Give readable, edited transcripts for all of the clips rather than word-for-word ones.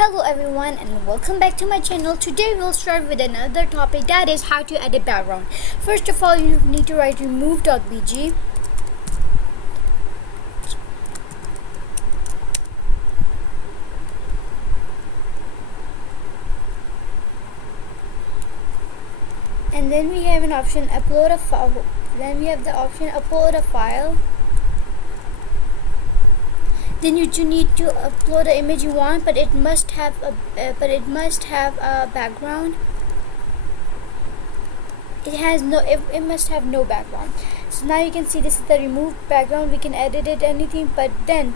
Hello everyone and welcome back to my channel. Today we'll start with another topic, that is how to edit background. First of all, you need to write remove.bg. And then we have an option upload a file. Then we have the option upload a file. Then you need to upload the image you want, but it must have a background. It must have no background. So now you can see this is the remove background. We can edit it anything, but then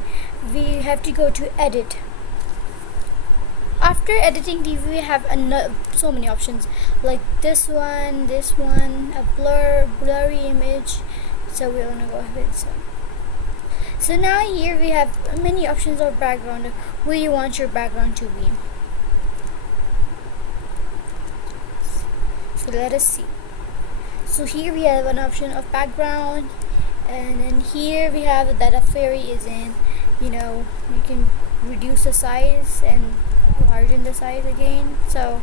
we have to go to edit. After editing, we have so many options like this one, a blurry image. So we're gonna go with this one. So now here we have many options of background, where you want your background to be. So let us see. So here we have an option of background, and then here we have that a fairy is in. You can reduce the size and largen the size again. So,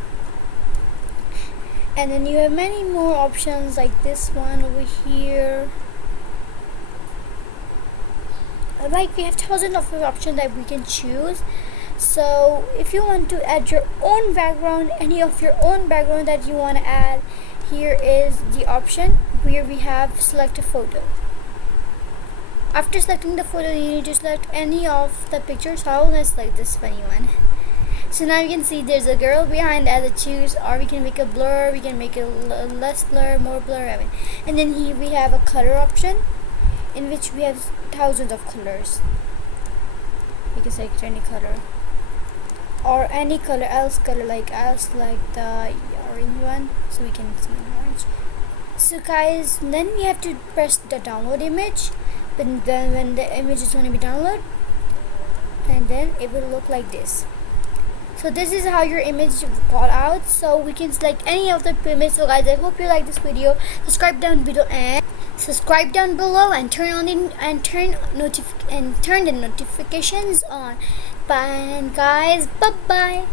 and then you have many more options like this one over here. Like we have thousands of options that we can choose. So if you want to add your own background, any of your own background that you want to add, here is the option where we have select a photo. After selecting the photo, you need to select any of the pictures. So I'm going to select this funny one. So now you can see there's a girl behind as a choose, or we can make a blur, we can make a less blur, more blur, and then here we have a color option, in which we have thousands of colors. You can select any color or any color like the orange one, so we can see orange. So guys, then we have to press the download image, but then when the image is going to be downloaded, and then it will look like this. So this is how your image got out. So we can select any of the image. So guys, I hope you like this video. Subscribe down below and turn the notifications on. Bye guys, bye bye.